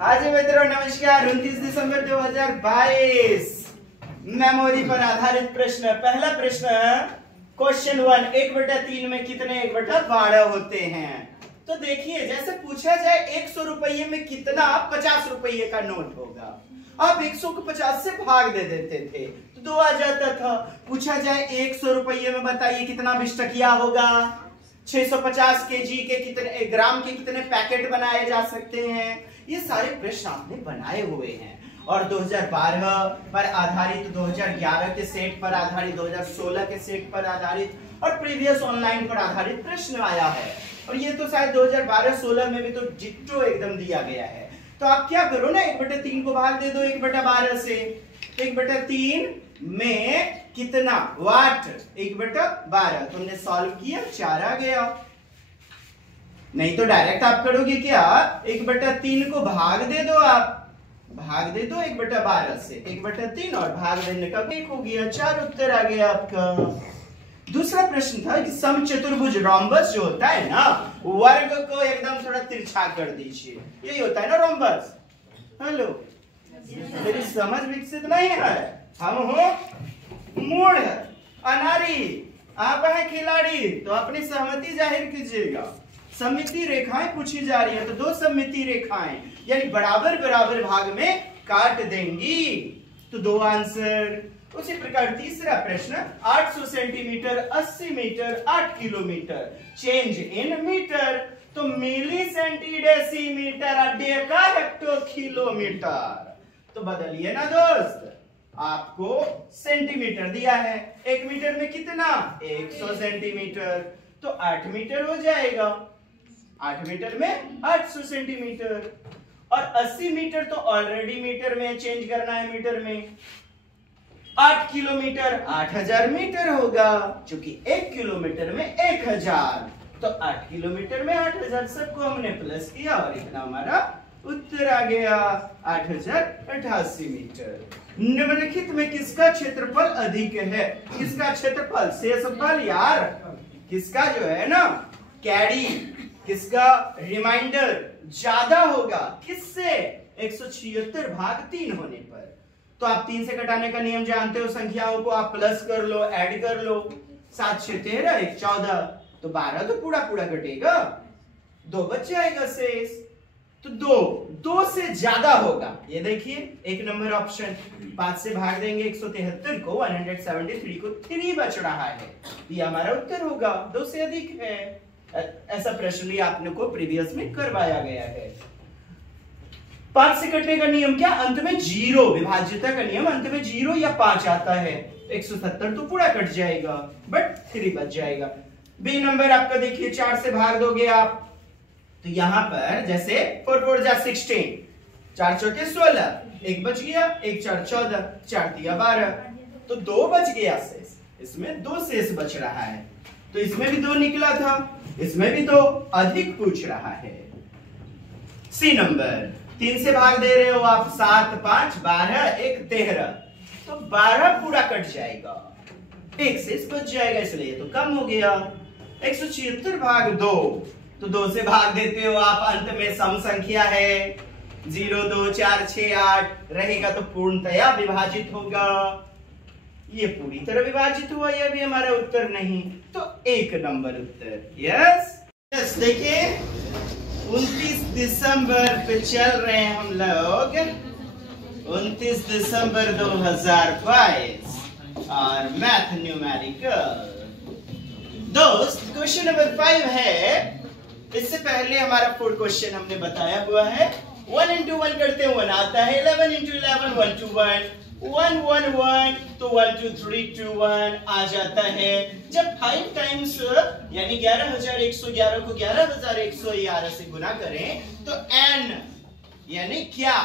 हाँ जी मित्रों, नमस्कार। 29 दिसंबर 2022 मेमोरी पर आधारित प्रश्न। पहला प्रश्न, क्वेश्चन 1, 1/3 में कितने 1/12 होते हैं? तो देखिए, जैसे पूछा जाए 100 रुपये में कितना 50 रुपये का नोट होगा। आप 100 को 50 से भाग दे देते थे तो 2 आ जाता था। पूछा जाए 100 रुपये में बताइए कितना 20 टकिया होगा। 650 केजी के कितने ग्राम के कितने पैकेट बनाए जा सकते हैं? ये सारे प्रश्न आपने बनाए हुए हैं और 2012 पर आधारित, 2011 के सेट पर आधारित, 2016 के सेट पर आधारित और प्रीवियस ऑनलाइन पर आधारित प्रश्न आया है। और ये तो शायद 2012-16 में भी तो डिट्टो एकदम दिया गया है। तो आप क्या करो ना, 1/3 को भाग दे दो 1/12 से। 1/3 में कितना वाट? 1/12। तुमने सॉल्व किया, 4 आ गया। नहीं तो डायरेक्ट आप करोगे क्या, 1/3 को भाग दे दो, आप भाग दे दो 1/12 से। 1/3 और भाग देने का 1 हो गया, 4 उत्तर आ गया आपका। दूसरा प्रश्न था कि समचतुर्भुज रोम्बस जो होता है ना, वर्ग को एकदम थोड़ा तिरछा कर दीजिए। यही होता है ना रोम्बस। हेलो, मेरी समझ विकसित नहीं है। हम हो मूढ़ अनारी, आप है खिलाड़ी, तो अपनी सहमति जाहिर कीजिएगा। सममिति रेखाएं पूछी जा रही है तो 2 सममिति रेखाएं यानी बराबर बराबर भाग में काट देंगी, तो 2 आंसर। उसी प्रकार तीसरा प्रश्न, 800 centimetre, 80 metre, 8 kilometre, change in metre, तो milli centi decimetre deca hecto kilometre, तो बदलिए ना दोस्त। आपको सेंटीमीटर दिया है, 1 मीटर में कितना 100 सेंटीमीटर, तो 8 मीटर हो जाएगा। 8 मीटर में 800 सेंटीमीटर और 80 मीटर तो ऑलरेडी मीटर में चेंज करना है मीटर में। 8 किलोमीटर 8000 मीटर होगा, क्योंकि 1 किलोमीटर में 1000, तो 8 किलोमीटर में 8000 सबको हमने प्लस किया और इतना हमारा उत्तर आ गया 8088 मीटर। निम्नलिखित में किसका क्षेत्रफल अधिक है? किसका क्षेत्रफल? शेषफल यार, किसका जो है ना कैरी, किसका रिमाइंडर ज्यादा होगा? किससे? 176/3 होने पर। तो आप 3 से घटाने का नियम जानते हो, संख्याओं को आप प्लस कर लो, ऐड कर लो। 7 6 13, 1 14, तो 12 तो पूरा पूरा घटेगा, 2 बच जाएगा शेष। तो 2 से ज्यादा होगा। ये देखिए 1 नंबर ऑप्शन, 5 से भाग देंगे 173 को, 173 को 3 बच रहा है, ये हमारा उत्तर होगा। 2 से अधिक है। ऐसा प्रश्न भी आपने को प्रीवियस में करवाया गया है। 5 से कटने का नियम क्या? अंत में 0, विभाज्यता का नियम, अंत में 0 या 5 आता है। 170 तो पूरा कट जाएगा, बट 3 बच जाएगा। बी नंबर आपका देखिए, 4 से भाग दोगे आप, तो यहां पर जैसे 4 4 जा 16, 4 चौके 16, 1 बच गया, 1 4 14, 4 3 12, तो 2 बच गया शेष। इसमें 2 शेष बच रहा है, तो इसमें भी 2 निकला था, इसमें भी 2, अधिक पूछ रहा है। सी नंबर, 3 से भाग दे रहे हो आप, 7 5 12, 1 13, तो 12 पूरा कट जाएगा, 1 शेष बच जाएगा, इसलिए तो कम हो गया। 176/2, तो 2 से भाग देते हो आप, अंत में सम संख्या है, 0 2 4 6 8 रहेगा, तो पूर्णतया विभाजित होगा। ये पूरी तरह विभाजित हुआ, यह भी हमारा उत्तर नहीं, तो 1 नंबर उत्तर। यस, देखिए 29 दिसंबर पे चल रहे हैं हम लोग, 29 दिसंबर 2022 और मैथ न्यूमेरिकल। दोस्त क्वेश्चन नंबर 5 है। इससे पहले हमारा 4 क्वेश्चन हमने बताया हुआ है। 1 into 1 करते हैं 1 आता है, 11 into 11 1 to 1, 1 1 1, तो 1 2 3 2 1 आ जाता है। जब 5 टाइम्स यानी 11111 को 11111 से गुना करें तो n यानी क्या,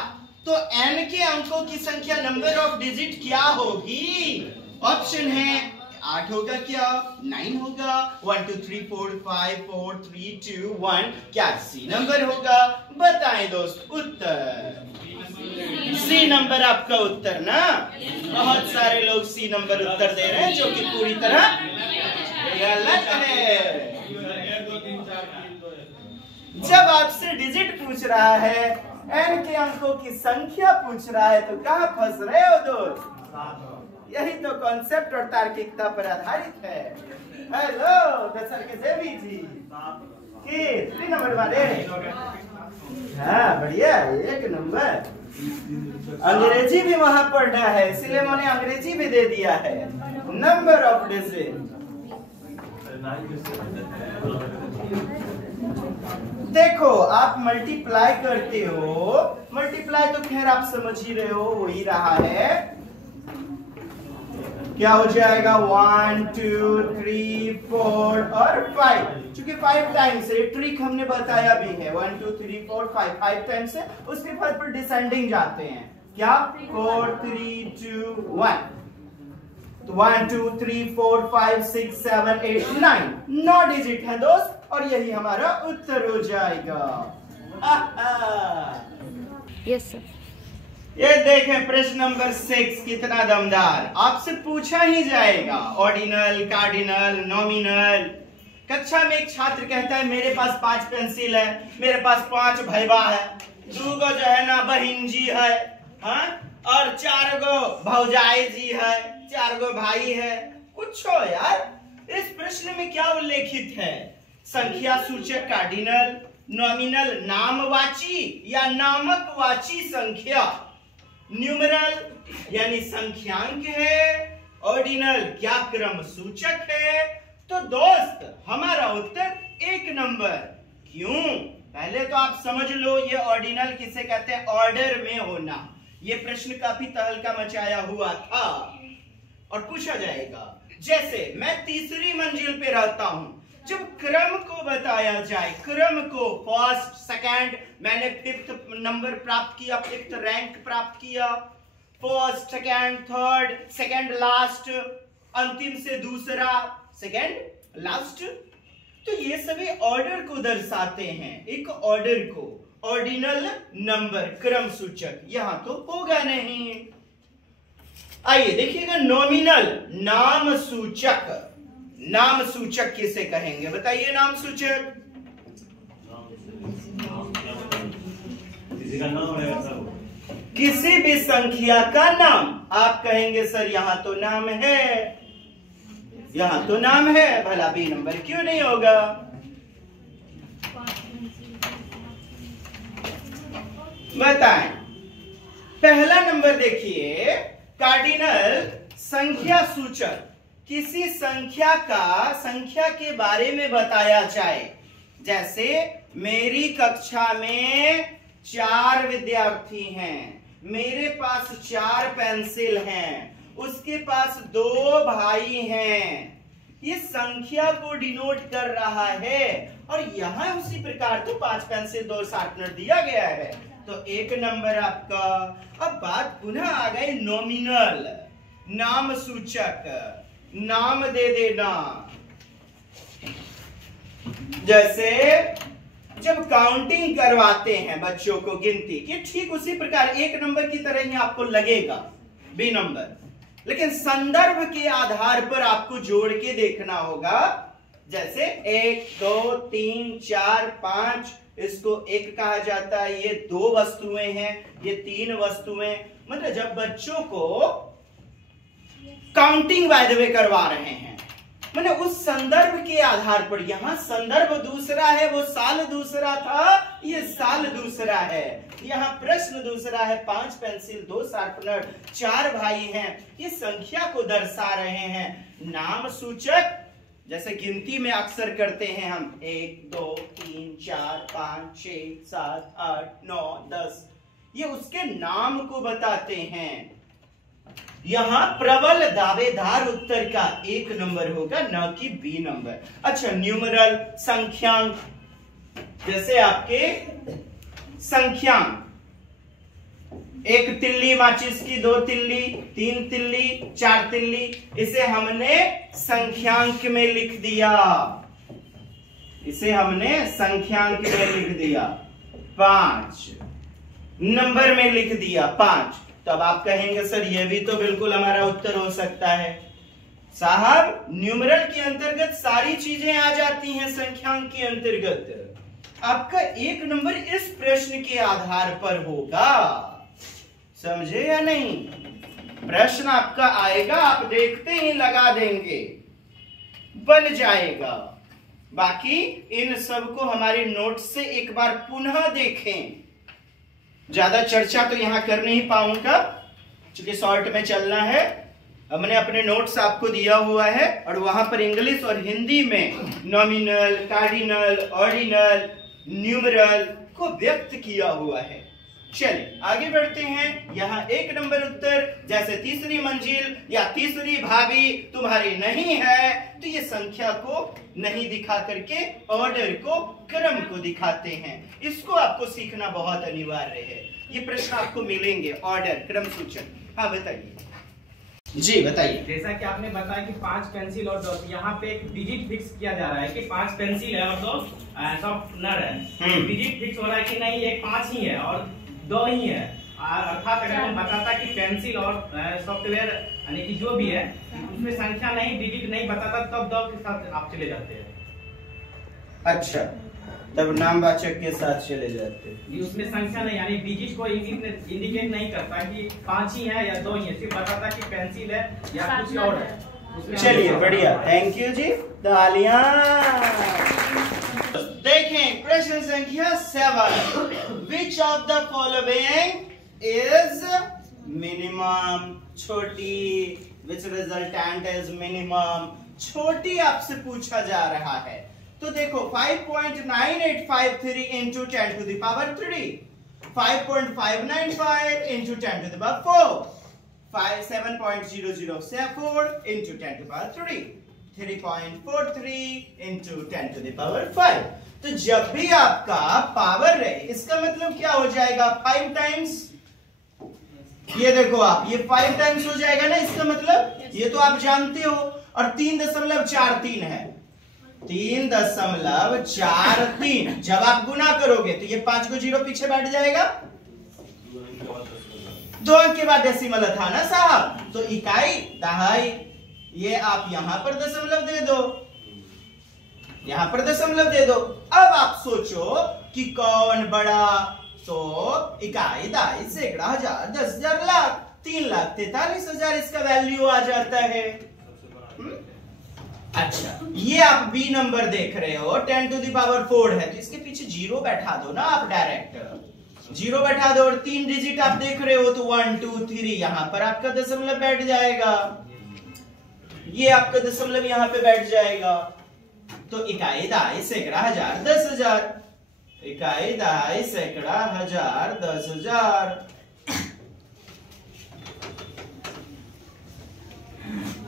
तो n के अंकों की संख्या, नंबर ऑफ डिजिट क्या होगी? ऑप्शन है 8 होगा क्या, 9 होगा, 1 2 3 4 5 4 3 2 1, क्या सी नंबर होगा? बताएं दोस्त उत्तर। सी नंबर आपका उत्तर ना। बहुत सारे लोग सी नंबर उत्तर दे रहे हैं, जो कि पूरी तरह गलत है। जब आपसे डिजिट पूछ रहा है n के अंकों की संख्या पूछ रहा है तो कहां फंस रहे हो दोस्त? यही तो कॉन्सेप्ट और तार्किकता पर आधारित है। हेलो दसर के देवी जी की 3 नंबर वाले। हाँ बढ़िया, 1 नंबर। अंग्रेजी भी वहां पढ़ना है, इसलिए मैंने अंग्रेजी भी दे दिया है। Number of digit. देखो आप मल्टीप्लाई करते हो, मल्टीप्लाई तो खैर आप समझ ही रहे हो, हो ही रहा है। क्या हो जाएगा? 1 2 3 4 और 5। चूंकि 5 टाइम्स है, ट्रिक हमने बताया भी है। 1 2 3 4 5 टाइम्स है, उसके बाद पर डिसेंडिंग जाते हैं। क्या? 4 3 2 1। तो 1 2 3 4 5 6 7 8 9 9 डिजिट है दोस्त, और यही हमारा उत्तर हो जाएगा। Yes sir. ये देखें प्रश्न नंबर 6 कितना दमदार। आपसे पूछा ही जाएगा ऑर्डिनल, कार्डिनल, नॉमिनल। कक्षा में एक छात्र कहता है मेरे पास 5 पेंसिल है, मेरे पास 5 भैया है, 2 गो जो है ना बहन जी है, हाँ? और 4 गो भौजाई जी है, 4 गो भाई है। कुछ हो यार, इस प्रश्न में क्या उल्लेखित है? संख्या सूचक कार्डिनल, नॉमिनल नामवाची या नामकवाची संख्या, न्यूमरल यानी संख्यांक है, ऑर्डिनल क्या क्रम सूचक है। तो दोस्त हमारा उत्तर 1 नंबर। क्यों? पहले तो आप समझ लो ये ऑर्डिनल किसे कहते हैं? ऑर्डर में होना। ये प्रश्न काफी तहलका मचाया हुआ था और पूछा जाएगा। जैसे मैं 3री मंजिल पे रहता हूं, जब क्रम को बताया जाए, क्रम को फर्स्ट सेकंड, मैंने 5th नंबर प्राप्त किया, 5th रैंक प्राप्त किया, first second third, second last, अंतिम से दूसरा, सेकंड लास्ट। तो ये सभी ऑर्डर को दर्शाते हैं, एक ऑर्डर को। ऑर्डिनल नंबर क्रम सूचक यहां तो होगा नहीं। आइए देखिएगा नॉमिनल नाम सूचक। नाम सूचक किसे कहेंगे बताइए? नाम सूचक किसी भी संख्या का नाम। आप कहेंगे सर यहां तो नाम है, यहां तो नाम है, भला बी नंबर क्यों नहीं होगा? बताएं। पहला नंबर देखिए, कार्डिनल संख्या सूचक किसी संख्या के बारे में बताया जाए। जैसे मेरी कक्षा में 4 विद्यार्थी हैं, मेरे पास 4 पेंसिल हैं, उसके पास 2 भाई हैं। ये संख्या को डिनोट कर रहा है। और यहां उसी प्रकार तो 5 पेंसिल 2 शार्पनर दिया गया है, तो 1 नंबर आपका। अब बात पुनः आ गई नॉमिनल नाम सूचक, नाम दे देना। जैसे जब काउंटिंग करवाते हैं बच्चों को गिनती की, ठीक उसी प्रकार 1 नंबर की तरह ही आपको लगेगा बी नंबर, लेकिन संदर्भ के आधार पर आपको जोड़ के देखना होगा। जैसे 1 2 3 4 5, इसको 1 कहा जाता है, ये 2 वस्तुएं हैं, ये 3 वस्तुएं। मतलब जब बच्चों को काउंटिंग बाय द वे करवा रहे हैं, मैंने उस संदर्भ के आधार पर, यहां संदर्भ दूसरा है, वो साल दूसरा था, ये साल दूसरा है। यहां प्रश्न दूसरा है, 5 पेंसिल 2 शार्पनर 4 भाई हैं, ये संख्या को दर्शा रहे हैं। नाम सूचक जैसे गिनती में अक्सर करते हैं हम 1 2 3 4 5 6 7 8 9 10, ये उसके नाम को बताते हैं। यहां प्रबल दावेदार उत्तर का 1 नंबर होगा, न कि बी नंबर। अच्छा न्यूमरल संख्यांक, जैसे आपके संख्यांक, 1 तिल्ली माचिस की, 2 तिल्ली, 3 तिल्ली, 4 तिल्ली, इसे हमने संख्यांक में लिख दिया, इसे हमने संख्यांक में लिख दिया। 5 नंबर में लिख दिया 5। तो अब आप कहेंगे सर ये भी तो बिल्कुल हमारा उत्तर हो सकता है। साहब न्यूमरल के अंतर्गत सारी चीजें आ जाती हैं संख्यांक के अंतर्गत। आपका 1 नंबर इस प्रश्न के आधार पर होगा। समझे या नहीं? प्रश्न आपका आएगा, आप देखते ही लगा देंगे, बन जाएगा। बाकी इन सब को हमारे नोट से एक बार पुनः देखें। ज्यादा चर्चा तो यहां कर नहीं पाऊंगा क्योंकि शॉर्ट में चलना है। हमने अपने नोट्स आपको दिया हुआ है और वहां पर इंग्लिश और हिंदी में नॉमिनल, कार्डिनल, ऑर्डिनल, न्यूमरल को व्यक्त किया हुआ है। चलिए आगे बढ़ते हैं। यहाँ 1 नंबर उत्तर, जैसे तीसरी मंजिल या तीसरी भाभी तुम्हारी नहीं है तो ये संख्या को नहीं दिखा करके ऑर्डर को, क्रम को दिखाते हैं। इसको आपको सीखना बहुत अनिवार्य है। ये प्रश्न आपको मिलेंगे, ऑर्डर, क्रम सूचन। हाँ बताइए जी, बताइए। जैसा कि आपने बताया कि 5 पेंसिल और 2, यहाँ पे एक डिजिट फिक्स किया जा रहा है कि 5 पेंसिल है और 2 शॉर्पनर है। डिजिट फिक्स हो रहा है कि नहीं ये 5 ही है और 2 ही है। अर्थात अगर हम बताता कि पेंसिल और सॉफ्टवेयर यानी कि जो भी है उसमें संख्या नहीं, डिजिट नहीं बताता, तब 2 के साथ आप चले जाते हैं। अच्छा, तब नामवाचक के साथ चले जाते हैं। उसमें संख्या नहीं यानी डिजिट को इंडिकेट नहीं करता कि 5 ही है या 2 ही है, सिर्फ बताता कि पेंसिल है या कुछ और है। चलिए बढ़िया, थैंक यू जी, तालियां। देखें प्रश्न संख्या 7। Which of the following is minimum? छोटी, विच रिजल्टेंट इज मिनिमम? छोटी आपसे पूछा जा रहा है। तो देखो 5.9853 into 10 to the power 3, 5.595 into 10 to the power 4, 7.004 into 10 to the power 3, 3.43 into 10 to the power 5। तो जब भी आपका पावर रहे, इसका मतलब क्या हो जाएगा? 5 टाइम्स। ये देखो आप, ये 5 टाइम्स हो जाएगा ना, इसका मतलब ये तो आप जानते हो। और 3.43 है, 3.43। जब आप गुना करोगे तो ये 5 को 0 पीछे बैठ जाएगा। 2 अंक के बाद डेसिमल था ना साहब, तो इकाई, दहाई, ये आप यहां पर दशमलव दे दो, यहां पर दशमलव दे दो। अब आप सोचो कि कौन बड़ा? तो इकाई, दहाई, सैकड़ा, हजार, 10,000, लाख, 3,43,000 इसका वैल्यू आ जाता है। अच्छा, ये आप बी नंबर देख रहे हो, 10 to the power 4 है, तो इसके पीछे 0 बैठा दो ना आप, डायरेक्ट 0 बैठा दो। और 3 डिजिट आप देख रहे हो तो 1 2 3, यहां पर आपका दशमलव बैठ जाएगा। ये आपका दशमलव यहां पे बैठ जाएगा। तो इकाई, दहाई, सैकड़ा, हजार, 10,000। इकाई, दहाई, सैकड़ा, हजार, 10,000।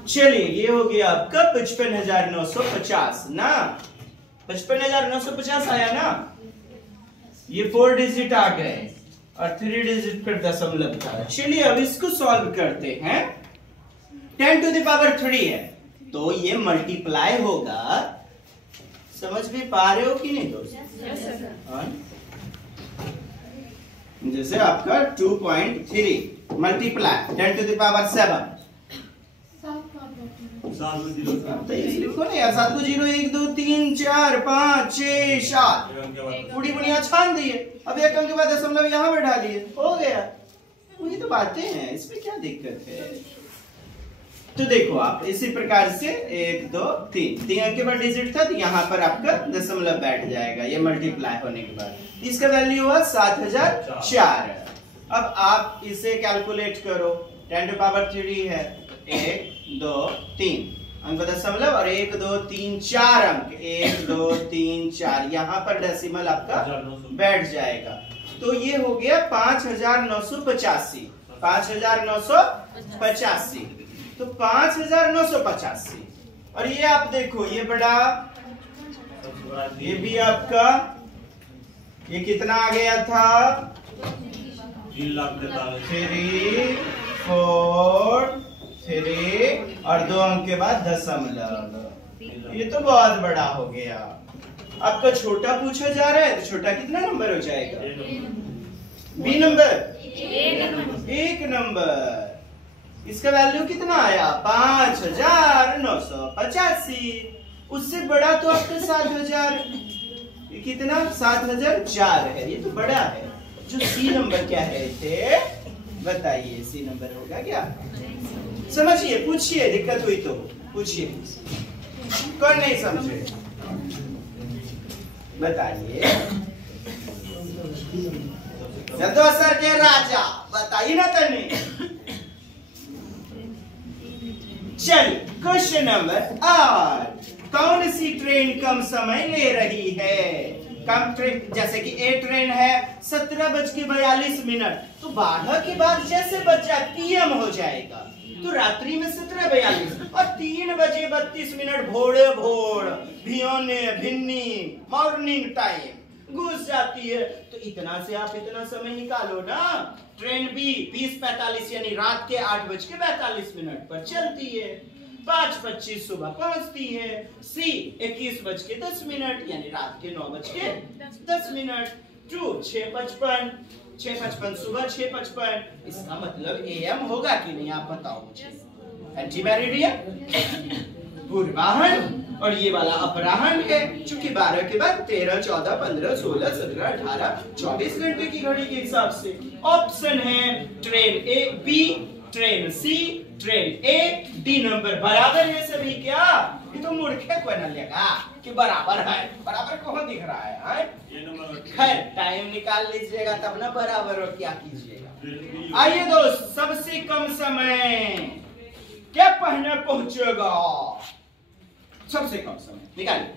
चलिए ये हो गया आपका 55,950 ना, 55,950 आया ना। ये 4 डिजिट आ गए और 3 डिजिट पर दशमलव था। चलिए अब इसको सॉल्व करते हैं। 10 to the power 3 है तो ये मल्टीप्लाई होगा। समझ भी पा रहे हो कि नहीं दोस्त? जैसे आपका 2.3 मल्टीप्लाई 10 to the power 7। लिखो ना यार, 7 को 0, 1 2 3 4 5 6 7 पूरी बुनियाद छान दिए। अब 1 अंक के बाद दशमलव यहाँ बैठा दिए, हो गया। वही तो बातें हैं, इसमें क्या दिक्कत है? तो देखो आप इसी प्रकार से 1 2 3 अंक के बाद डिजिट था तो यहाँ पर आपका दशमलव बैठ जाएगा, ये मल्टीप्लाई होने के बाद। इसका वैल्यू हुआ 7,004। अब आप इसे कैलकुलेट करो, 10 to power 3 है, 1 2 3 अंक दशमलव और 1 2 3 4 अंक, 1 2 3 4, यहाँ पर डेसिमल आपका बैठ जाएगा। तो ये हो गया 5,985, 5,985। तो 5,985 और ये आप देखो, ये बड़ा, ये भी आपका, ये कितना आ गया था? 3 4 3 और 2 अंक के बाद दशमलव। ये तो बहुत बड़ा हो गया। आपका छोटा पूछा जा रहा है तो छोटा कितना नंबर हो जाएगा? B number, 1 number. इसका वैल्यू कितना आया? 5,985। उससे बड़ा तो आपका 7,000। ये कितना 7004 है, ये तो बड़ा है। जो सी नंबर क्या है थे बताइए, सी नंबर होगा क्या? समझिए, पूछिए, दिक्कत हुई तो पूछिए। कौन नहीं समझे बताइए। सर के राजा बताइए ना तने। चल क्वेश्चन नंबर 8, कौन सी ट्रेन कम समय ले रही है? कम ट्रेन, जैसे कि ए ट्रेन है 17:42, तो 12 के बाद जैसे बच जाए पीएम हो जाएगा, तो रात्रि में 17:42 और 3:32 भोरे भोर भियोने भिन्नी मॉर्निंग टाइम घुस जाती है। तो इतना से आप इतना समय निकालो ना। ट्रेन बी 20:45 यानी रात के 8:42 पर चलती है, 5:25 सुबह पहुंचती है। सी 21:10 यानी रात के 9:10। 2 6:55 सुबह 6:55, इसका मतलब एएम होगा कि नहीं आप बताओ मुझे। एंटीमेरिडियन पूर्वाहन और ये वाला अपराहन है, चूंकि 12 के बाद 13, 14, 15, 16, 17, 18, 24 घंटे की घड़ी के हिसाब से। ऑप्शन है ट्रेन ए, बी, ट्रेन सी, ट्रेन ए, डी नंबर बराबर है सभी क्या? ये तो मूर्खे को न लगा कि बराबर है, बराबर कहाँ दिख रहा है? खैर टाइम निकाल लीजिएगा तब ना बराबर हो क्या कीजिएगा। आइए दोस्त, सबसे कम समय क्या पहने पहुंचेगा? सबसे कम समय निकालिए।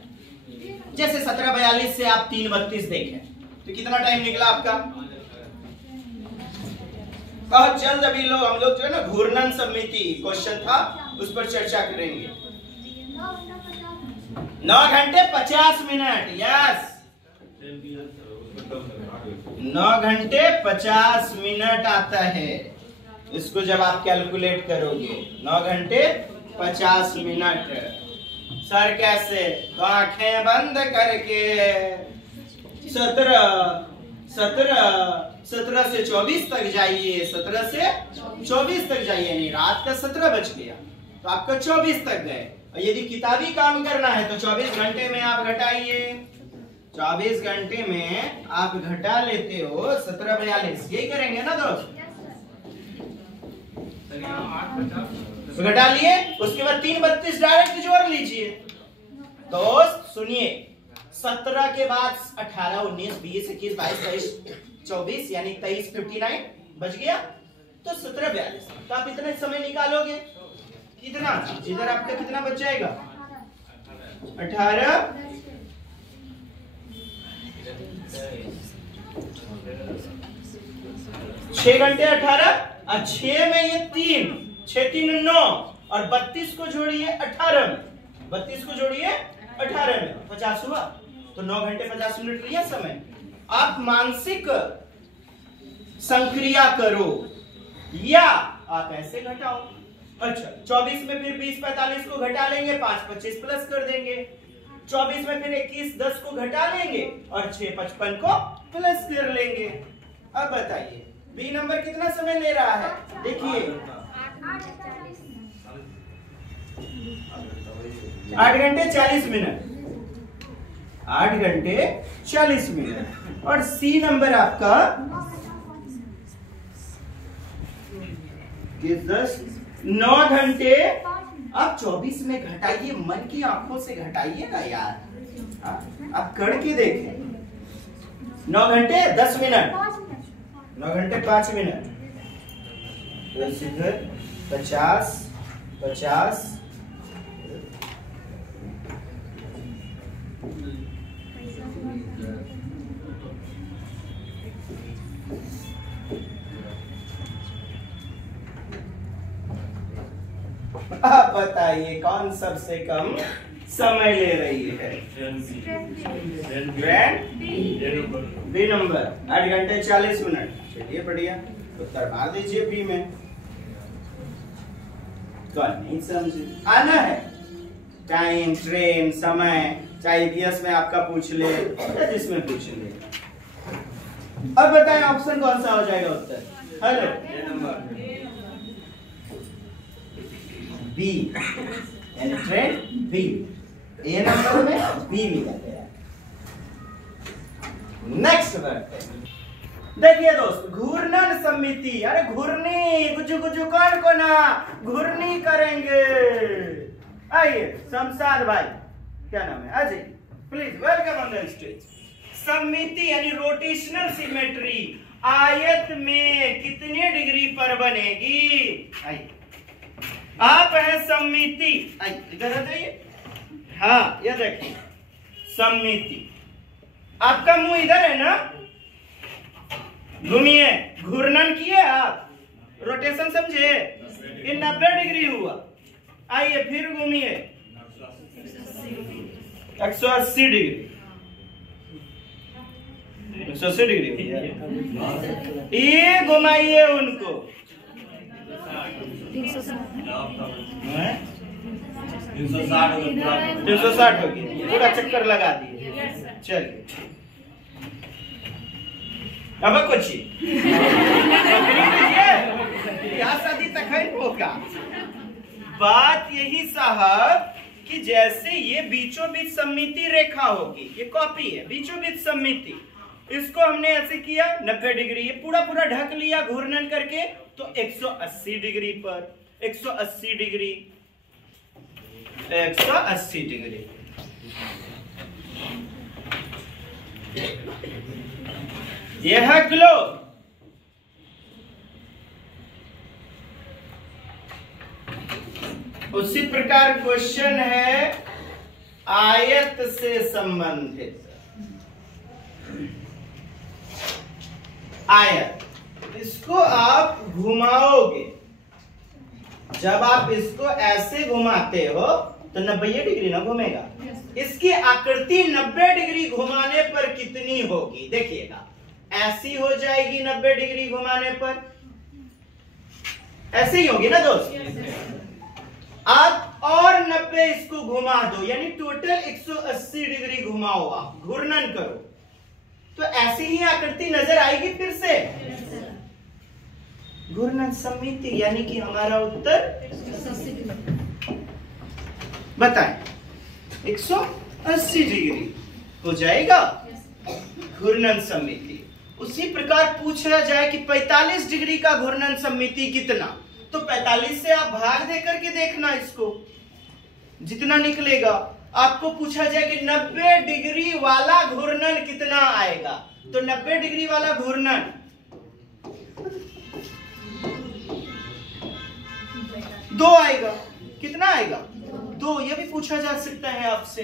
जैसे 17:42 से आप 3:32 देखें तो कितना टाइम निकला आपका? बहुत जल्द अभी हम लोग जो है ना घूर्णन समिति क्वेश्चन था उस पर चर्चा करेंगे। 9 घंटे 50 मिनट। यस, 9 घंटे 50 मिनट आता है। इसको जब आप कैलकुलेट करोगे 9 घंटे 50 मिनट। सर कैसे? तो आंखें बंद करके 17 से 24 तक जाइए। 17 से 24 तक जाइए, यानी रात का 17 बज गया तो आपका 24 तक गए। और यदि किताबी काम करना है तो 24 घंटे में आप घटाइए। 24 घंटे में आप घटा लेते हो 17:42, यही करेंगे ना दोस्त? तो घटा लिए, उसके बाद 3:32 डायरेक्ट जोड़ लीजिए। दोस्त सुनिए, 17 के बाद 18, 19, 20, 21, 22, 23, 24 यानी 23, 59 बच गया तो 17:42। तो आप इतना समय निकालोगे कितना? इधर आपका कितना बच जाएगा? 18 6 घंटे 18 और 6 में ये 3, 6 3 9 और 32 को जोड़िए 18 में, 32 को जोड़िए 18 में 50 हुआ। तो 9 घंटे 50 मिनट लिया समय। आप मानसिक संक्रिया करो या आप ऐसे घटाओ। अच्छा, 24 में फिर 20:45 को घटा लेंगे, 5:25 प्लस कर देंगे। 24 में फिर 21:10 को घटा लेंगे और 6:55 को प्लस कर लेंगे। अब बताइए बी नंबर कितना समय ले रहा है? देखिए 8 घंटे 40 मिनट, 8 घंटे 40 मिनट। और सी नंबर आपका 9 घंटे। आप 24 में घटाइए, मन की आंखों से घटाइए ना यार, आप करके देखें। 9 घंटे 10 मिनट, 9 घंटे 5 मिनट, 50 50 आप बताइए कौन सबसे कम समय ले रही है? बी नंबर 8 घंटे 40 मिनट। चलिए बढ़िया, उत्तर मार दीजिए बी में। कौन नहीं समझे? आना है टाइम, ट्रेन, समय, चाहे ईपीएस में आपका पूछ ले या जिसमें पूछ ले। अब बताएं ऑप्शन कौन सा हो जाएगा उत्तर? हेलो, बी यानी ट्रेन बी। ए नंबर में बी मिला गया। नेक्स्ट बढ़ते हैं। देखिए दोस्त, घूर्णन समिति, अरे घूर्णी गुजु गुजु कौन को ना घूर्णी करेंगे। आइए शमशाद भाई, क्या नाम है, Ajay, please welcome on the stage. समिति यानी रोटेशनल सिमेट्री आयत में कितने डिग्री पर बनेगी। आइए, आप है समिति, आइए इधर आ जाइए। हाँ ये देखिए समिति, आपका मुंह इधर है ना, घूमिए, घूर्णन किए आप, रोटेशन समझे, ये 90 डिग्री हुआ। आइए फिर घूमिए 180 डिग्री, 180 डिग्री ये घुमाइए उनको 360 हो गया, पूरा चक्कर लगा दिए। चलिए अब कुछ क्या शादी तक है होगा। बात यही साहब कि जैसे ये बीचों बीच सममिति रेखा होगी, ये कॉपी है, बीचों बीच सममिति, इसको हमने ऐसे किया 90 डिग्री, ये पूरा पूरा ढक लिया घूर्णन करके, तो 180 डिग्री पर 180 डिग्री 180 डिग्री। यह है ग्लोब। उसी प्रकार क्वेश्चन है आयत से संबंधित। आयत, इसको आप घुमाओगे, जब आप इसको ऐसे घुमाते हो तो 90 डिग्री ना घूमेगा। इसकी आकृति 90 डिग्री घुमाने पर कितनी होगी देखिएगा, ऐसी हो जाएगी 90 डिग्री घुमाने पर, ऐसे ही होगी ना दोस्त। आप और 90 इसको घुमा दो, यानी टोटल 180 डिग्री घुमाओ, आप घूर्णन करो तो ऐसी ही आकृति नजर आएगी फिर से। घूर्णन समिति यानी कि हमारा उत्तर बताएं 180 डिग्री हो जाएगा घूर्णन समिति। उसी प्रकार पूछा जाए कि 45 डिग्री का घूर्णन समिति कितना, तो 45 से आप भाग दे करके देखना इसको, जितना निकलेगा। आपको पूछा जाए कि 90 डिग्री वाला घूर्णन कितना आएगा, तो 90 डिग्री वाला घूर्णन 2 आएगा। कितना आएगा? 2। यह भी पूछा जा सकता है आपसे।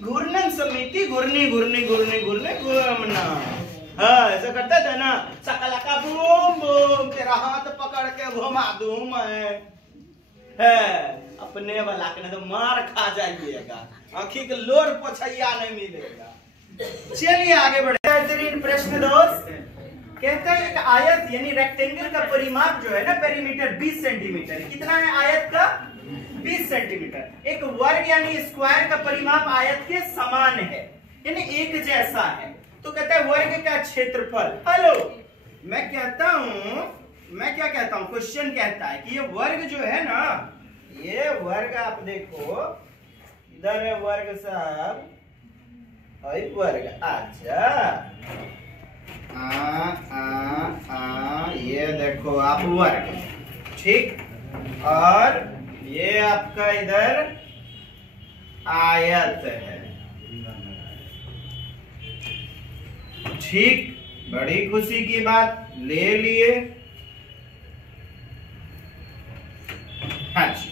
घूर्णन समिति घूर्णी घूर्णी घूर्णी घूर्णे घूमना, हाँ ऐसा करता था ना, सकलका बूम बूम, तेरा हाथ पकड़ के घुमा दूं मैं, है अपने वाला के तो मार खा जाइएगा, आखिर के लोर पोछैया नहीं मिलेगा। चलिए आगे बढ़े। बेहतरीन प्रश्न दोस्त, कहते हैं एक आयत यानी रेक्टेंगल का परिमाप जो है ना पेरीमीटर 20 सेंटीमीटर। कितना है आयत का? 20 सेंटीमीटर। एक वर्ग यानी स्क्वायर का परिमाप आयत के समान है, यानी एक जैसा है। तो कहता है वर्ग का क्षेत्रफल। हेलो, मैं कहता हूं, मैं क्या कहता हूं, क्वेश्चन कहता है कि ये वर्ग जो है ना, ये वर्ग आप देखो, इधर है वर्ग साहब, वर्ग, अच्छा ये देखो आप वर्ग, ठीक, और ये आपका इधर आयत है, ठीक, बड़ी खुशी की बात, ले लिए। हाँ जी,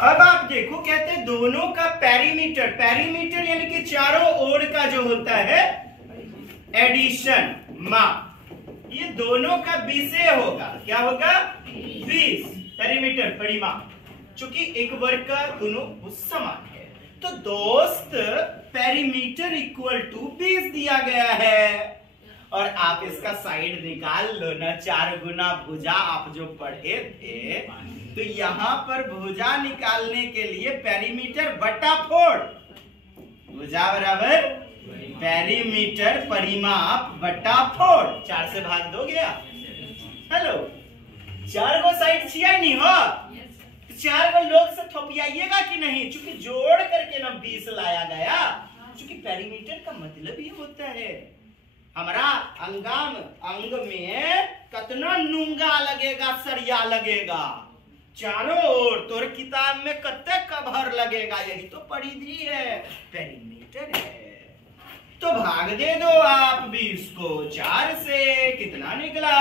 अब आप देखो, कहते हैं दोनों का पेरीमीटर, पेरीमीटर यानी कि चारों ओर का जो होता है एडिशन माप, ये दोनों का 20 होगा। क्या होगा? 20 पेरीमीटर परिमाप, चूंकि एक वर्ग का दोनों समान है। तो दोस्त पेरीमीटर इक्वल टू 20 दिया गया है, और आप इसका साइड निकाल लो ना, 4 गुना भुजा आप जो पढ़े थे, तो यहां पर भुजा निकालने के लिए पेरीमीटर बटा 4, भुजा बराबर पेरीमीटर परिमाप बटा 4, 4 से भाग दो गया। हेलो, 4 को साइड छिया नहीं हो, 4 को लोग से थोपियाइएगा कि नहीं, चूंकि जोड़ करके ना 20 लाया गया, चूंकि पेरीमीटर का मतलब ये होता है हमारा अंग में कितना नूंगा लगेगा, सरिया लगेगा चारों ओर। तोर किताब में कत्ते कवर लगेगा, यही तो परिधि है, पेरीमीटर है। तो भाग दे दो आप 20 को 4 से, कितना निकला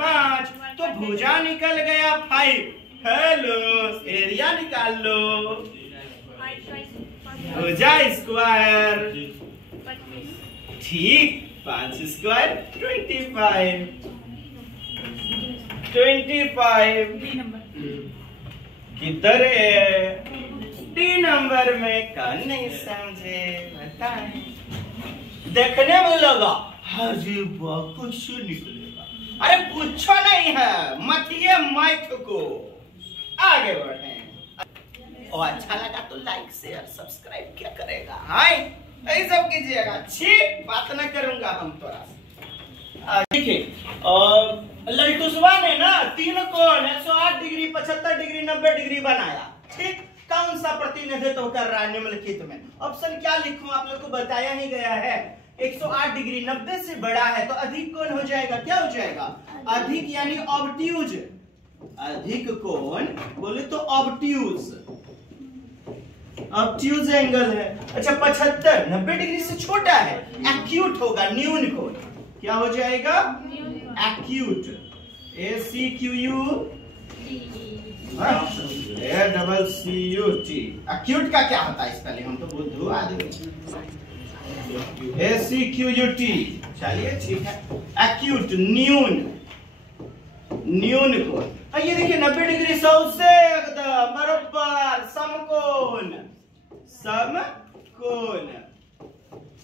5। तो भुजा निकल गया 5। हेलो, एरिया निकाल लो, भुजा स्क्वायर, ठीक, 5 स्क्वायर 25। 25 किधर है? डी नंबर में। कल नहीं समझे बताएं। देखने में लगा अरे वाह कुछ निकलेगा, अरे पूछो नहीं है, मतिए मैथ को। आगे बढ़े, और अच्छा लगा तो लाइक शेयर सब्सक्राइब क्या करेगा, हाय यही सब कीजिएगा। अच्छी बात ना करूंगा हम थोड़ा सा। देखिए ललटूसवा ने ना 3 कोण 108 डिग्री 75 डिग्री 90 डिग्री बनाया, ठीक। कौन सा प्रतिनिधित्व कर रहा है निम्नलिखित में? ऑप्शन क्या लिखूं, आप लोग को बताया ही गया है। 108 डिग्री 90 से बड़ा है तो अधिक कोण हो जाएगा, क्या हो जाएगा? अधिक यानी ऑब्ट्यूज। अधिक कोण बोले तो ऑब्ट्यूज, ऑब्ट्यूज एंगल है। अच्छा 75 90 डिग्री से छोटा है, एक्यूट होगा, न्यून कोण। क्या हो जाएगा? Acute, ACQUT। एक्यूट का क्या होता है? पहले हम तो बुद्धू आदमी। ACQUT, चलिए ठीक है। एक्यूट न्यून, न्यून कोण। ये देखिए 90 डिग्री 100 से एकदम बराबर समकोण, समकोण।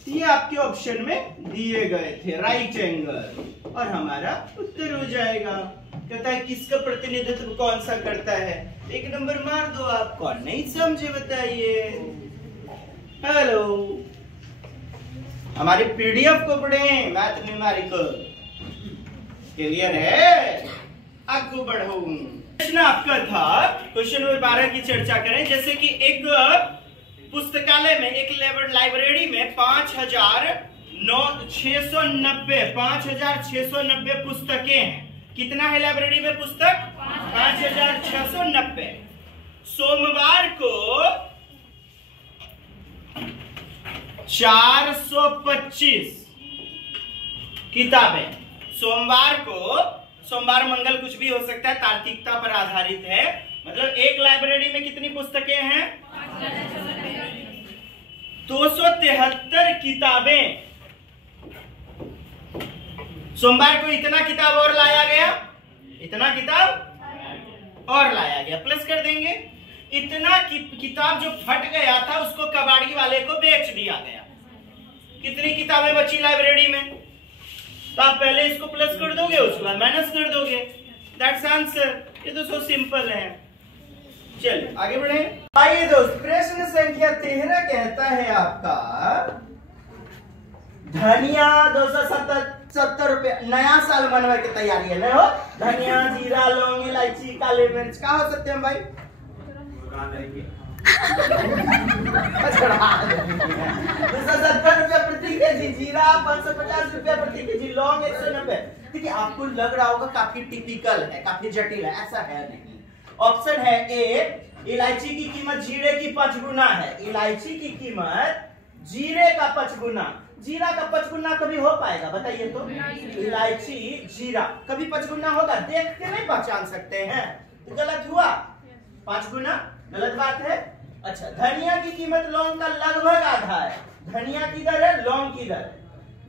ये आपके ऑप्शन में दिए गए थे, राइट एंगल, और हमारा उत्तर हो जाएगा। कहता है किसका प्रतिनिधित्व कौन सा करता है? 1 नंबर मार दो आप। कौन नहीं समझे बताइए। हेलो, हमारी PDF को पढ़ें, मैथ न्यूमेरिकल। क्लियर है? आगे बढ़ो। प्रश्न आपका था क्वेश्चन नंबर 12 की चर्चा करें। जैसे कि एक पुस्तकालय में, एक लाइब्रेरी में 5690 पुस्तकें हैं। कितना है लाइब्रेरी में पुस्तक? 5690। सोमवार को 425 किताबें। सोमवार मंगल कुछ भी हो सकता है, तार्किकता पर आधारित है। मतलब एक लाइब्रेरी में कितनी पुस्तकें हैं? 273 किताबें। सोमवार को इतना किताब और लाया गया, इतना किताब और लाया गया, प्लस कर देंगे। इतना किताब जो फट गया था उसको कबाड़ी वाले को बेच दिया गया। कितनी किताबें बची लाइब्रेरी में? तो आप पहले इसको प्लस कर दोगे, उसके बाद माइनस कर दोगे। That's answer. ये तो सो सिंपल है। चलिए आगे बढ़े। आइए दोस्त, प्रश्न संख्या 13 कहता है आपका धनिया 270 रुपए। नया साल मनवा की तैयारी है ना हो। धनिया, जीरा, लौंग, इलायची, काली मिर्च। कहा हो सकते हैं भाई? 270 रुपए प्रति केजी जीरा, 550 रुपए प्रति केजी लौंग, 190। देखिए आपको लग रहा होगा काफी टिपिकल है, काफी जटिल है, ऐसा है नहीं। ऑप्शन है ए, इलायची की कीमत जीरे की 5 गुना है। इलायची की कीमत जीरे का 5 गुना। जीरा का 5 गुना कभी हो पाएगा बताइए तो? इलायची जीरा कभी 5 गुना होगा? देख के नहीं पहचान सकते हैं तो गलत हुआ। 5 गुना गलत बात है। अच्छा, धनिया की कीमत लौंग का लगभग आधा है। धनिया की दर है, लौंग की दर है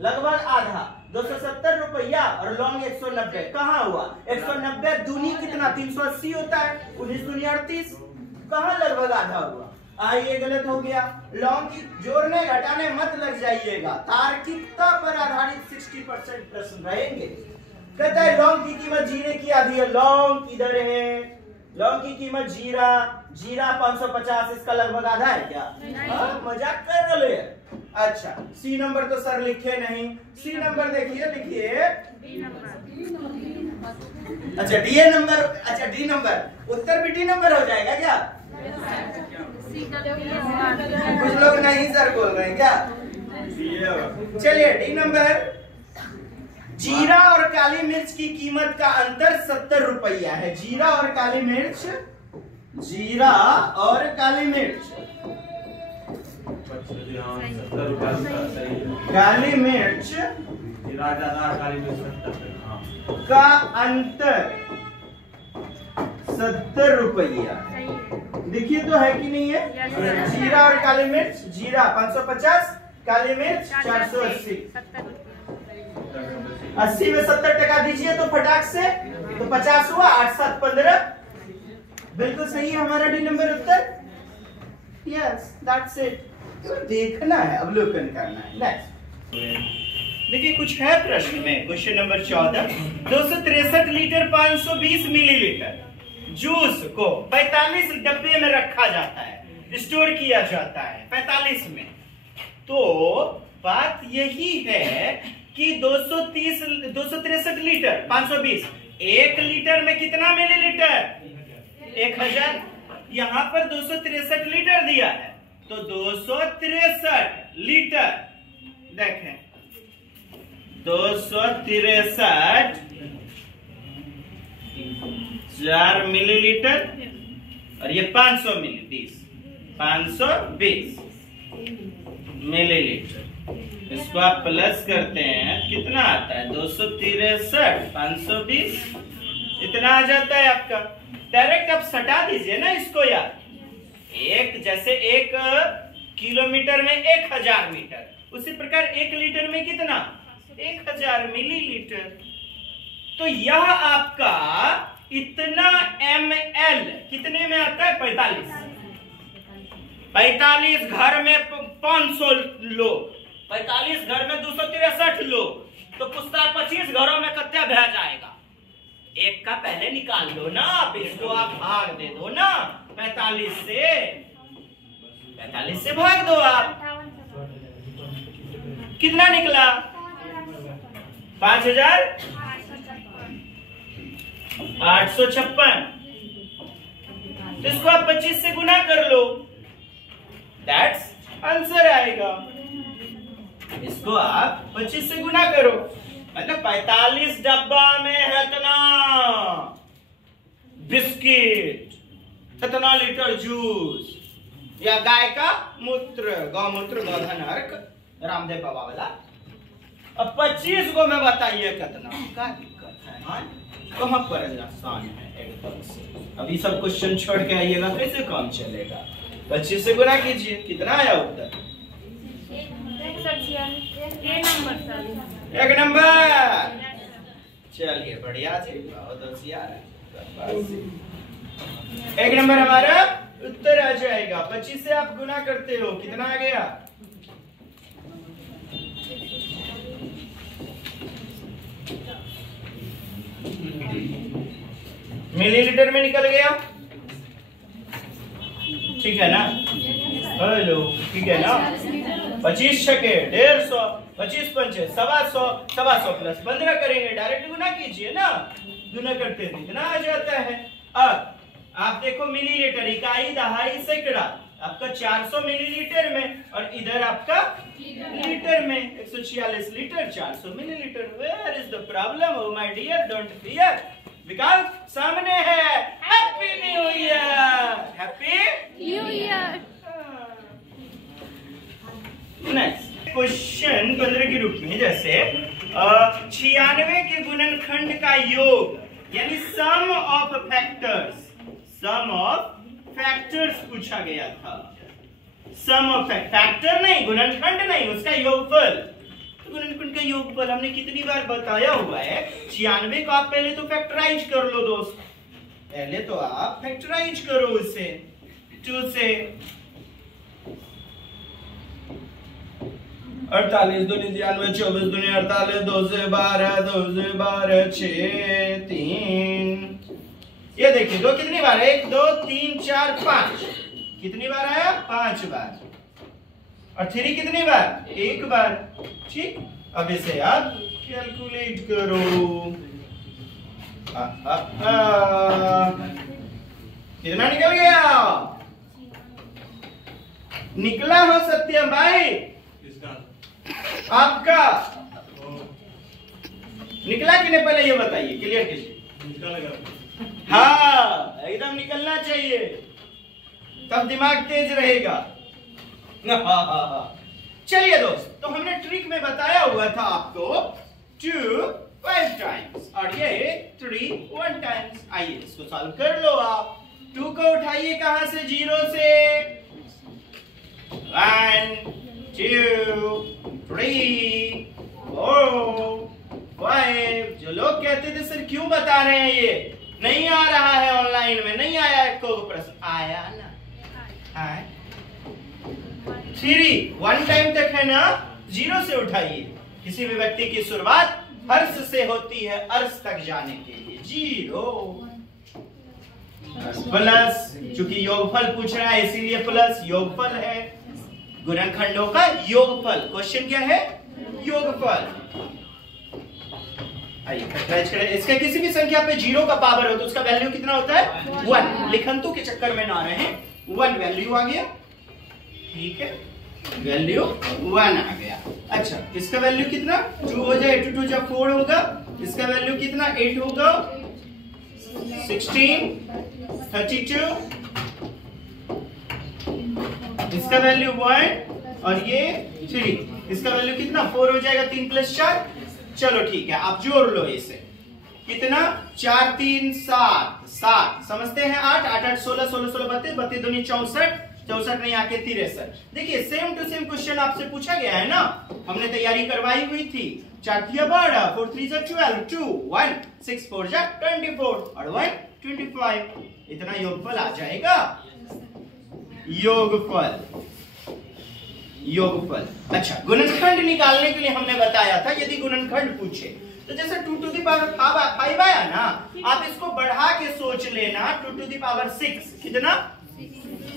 लगभग आधा। 270 रुपया और लौंग 190। कहाँ हुआ? 190 दूनी कितना? 380 होता है। 19 दूनी 38। कहाँ लगभग आधा हुआ? ये गलत हो गया। लौंग की जोड़ने घटाने मत लग जाइएगा। तार्किकता पर आधारित 60% प्रश्न रहेंगे। कहता है लौंग की कीमत जीरे की आधी है। लौंग किधर है? लौंग की कीमत जीरा 550, इसका लगभग आधा है क्या? मजाक कर रहे हैं। अच्छा, सी नंबर तो सर लिखे नहीं। सी नंबर देखिए, लिखिए। अच्छा डी नंबर। अच्छा डी नंबर, उत्तर भी डी नंबर हो जाएगा क्या? कुछ लोग नहीं सर बोल रहे हैं क्या? चलिए डी नंबर जीरा और काली मिर्च की कीमत का अंतर 70 रुपया है। जीरा और काली मिर्च, जीरा और काली मिर्च, काली मिर्च का अंतर 70 रुपया। देखिए तो है कि नहीं है? जीरा और काली मिर्च, जीरा 550, काली मिर्च 480। 80 में 70% दीजिए तो फटाक से, तो 50 हुआ, 8 7 15। बिल्कुल सही है हमारा D number Uttar. Yes, that's it. तो देखना है, अवलोकन करना है। नेक्स्ट देखिए, कुछ है प्रश्न में। Question number 14, 263 litre 520 millilitre juice को 45 डब्बे में रखा जाता है, स्टोर किया जाता है 45 में। तो बात यही है कि 263 लीटर 520, 1 लीटर में कितना मिलीलीटर? 1000। यहां पर 263 लीटर दिया है, तो 263 लीटर, देखें 263 4 मिलीलीटर और ये 500 मिली 520 मिलीलीटर। इसको आप प्लस करते हैं, कितना आता है? 263 520, इतना आ जाता है आपका। डायरेक्ट आप सटा दीजिए ना इसको यार। एक जैसे 1 किलोमीटर में 1000 मीटर, उसी प्रकार 1 लीटर में कितना? 1000 मिलीलीटर। तो यह आपका इतना ml कितने में आता है? 45 घर में 500 लोग, 45 घर में 263 लोग, तो पुस्ता 25 घरों में कितना भर जाएगा? 1 का पहले निकाल लो ना आप, इसको आप भाग दे दो ना 45 से भाग दो आप। कितना निकला? 5856। इसको आप 25 से गुना कर लो, दैट्स आंसर आएगा। इसको आप 25 से गुना करो, मतलब 45 डब्बा में है इतना बिस्किट, इतना लीटर जूस, या गाय का मूत्र, गौमूत्र, गोधन अर्क, रामदेव बाबा वाला। अब 25 को में बताइए कितना, क्या दिक्कत है? कहाँ पर आसान है एकदम से। अभी सब क्वेश्चन छोड़ के आइएगा, कैसे काम चलेगा? 25 से गुना कीजिए, कितना आया उत्तर? 1 नंबर। चलिए बढ़िया जी, बहुत होशियार है। 1 नंबर हमारा उत्तर आ जाएगा। 25 से आप गुना करते हो, कितना आ गया? मिलीलीटर में निकल गया, ठीक है ना? हेलो, ठीक है ना? 25 छके 150, 25 पंचे 125, 125 प्लस 15 करेंगे, डायरेक्ट गुना कीजिए ना। गुना करते कितना आ जाता है? अब आप देखो मिलीलीटर, इकाई, दहाई, सैकड़ा, आपका 400 मिलीलीटर में, और इधर आपका लीटर में 146 litre 400 millilitre. Where is the problem? Oh my dear, don't fear, विकास सामने है। Happy new year, happy new year. Next question 15 के रूप में, जैसे 96 के गुणनखंड का योग, यानी sum of factors, sum of factors पूछा गया था। सम ऑफ फैक्टर नहीं, गुणनखंड नहीं, उसका योगफल। तो गुणनखंड का योगफल हमने कितनी बार बताया हुआ है। 96 को आप पहले तो फैक्टराइज कर लो दोस्त, पहले तो आप फैक्टराइज करो उसे 2 से। 48 दूनी 93, 24 दूनी 48, 2 से 12, 2 से 12, 6 3। ये देखिए 2 कितनी बार? 1 2 3 4 5, कितनी बार आया? 5 बार। और 3 कितनी बार? 1 बार। ठीक, अब इसे आप कैलकुलेट करो। कितना निकल गया? निकला हो सत्यम भाई आपका निकला कि नहीं पहले ये बताइए, क्लियर कीजिए। हाँ एकदम निकलना चाहिए, तब दिमाग तेज रहेगा। चलिए दोस्त, तो हमने ट्रिक में बताया हुआ था आपको 2 5 टाइम्स और ये 3 1 टाइम्स। आइए इसको सॉल्व कर लो आप। 2 को उठाइए कहां से, 0 से। 1 2 3 4 5। जो लोग कहते थे सर क्यों बता रहे हैं, ये नहीं आ रहा है ऑनलाइन में, नहीं आया है कोई प्रश्न, आया ना। 3 1 टाइम तक है ना, 0 से उठाइए। किसी भी व्यक्ति की शुरुआत हर्ष से होती है अर्श तक जाने के लिए। 0 प्लस, चूंकि योगफल पूछ रहा है इसीलिए प्लस, योगफल है गुणनखंडों का योगफल। क्वेश्चन क्या है, योगफल। आइए इसका किसी भी संख्या पे 0 का पावर हो तो उसका वैल्यू कितना होता है, 1। लिखंतु के चक्कर में ना रहे, 1 वैल्यू आ गया, ठीक है, वैल्यू 1 आ गया। अच्छा इसका वैल्यू कितना, 2 हो जाए, 2 2 जा 4 होगा। इसका वैल्यू कितना, 8 होगा, 16 32। इसका वैल्यू 1 और ये 3। इसका वैल्यू कितना, 4 हो जाएगा, 3 + 4। चलो ठीक है, आप जोड़ लो इसे, कितना, 4 3 7 7, समझते हैं 8 8 8 16 16 16 32 32 दूनी 64 64 नहीं आके 63। देखिए सेम टू सेम क्वेश्चन आपसे पूछा गया है ना, हमने तैयारी करवाई हुई थी। 4 3 12 4 3 12 2 1 6 4 24 और 1 25। इतना योगफल आ जाएगा, योगफल योगफल। अच्छा गुणनखंड निकालने के लिए हमने बताया था, यदि गुणनखंड पूछे तो जैसे 2 to the power 5 आया ना, आप इसको बढ़ा के सोच लेना 2 to the power 6। कितना,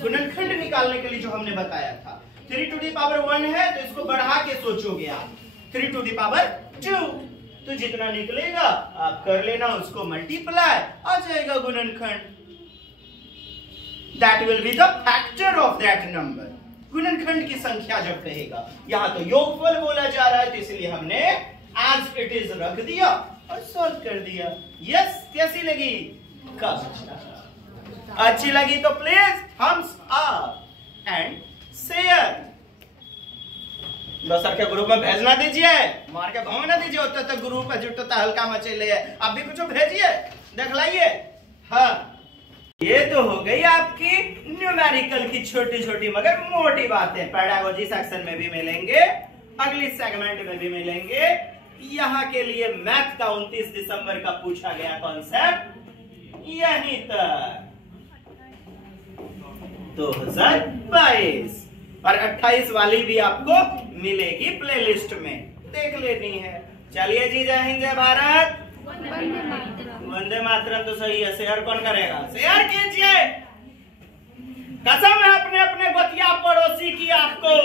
गुणनखंड निकालने के लिए जो हमने बताया था 3 to the power 1 है तो इसको बढ़ा के सोचोगे आप 3 to the power 2। तो जितना निकलेगा आप कर लेना, उसको मल्टीप्लाई, आ जाएगा गुणनखंड। That will be the factor of that number। गुणनखंड की संख्या जब कहेगा, यहां तो योगफल बोला जा रहा है तो इसलिए हमने as it is रख दिया और सॉल्व कर दिया। यस कैसी लगी, अच्छी लगी तो please thumbs up and share. दोस्तों के ग्रुप में भेजना दीजिए, मार के भाग ना दीजिए, होता तो ग्रुप है जुटता हल्का मचे ले, आप भी कुछ भेजिए, दिखलाइए। हाँ ये तो हो गई आपकी न्यूमेरिकल की छोटी छोटी मगर मोटी बातें। पेडागोजी सेक्शन में भी मिलेंगे, अगली सेगमेंट में भी मिलेंगे। यहाँ के लिए मैथ का 29 दिसंबर का पूछा गया कॉन्सेप्ट यहीं तक 2022 और 28 वाली भी आपको मिलेगी प्लेलिस्ट में, देख लेनी है। चलिए जी, जय हिंद जय भारत, वंदे मातरम। तो सही है, शेयर कौन करेगा, शेयर कीजिए। कसम है अपने अपने बतिया पड़ोसी की आपको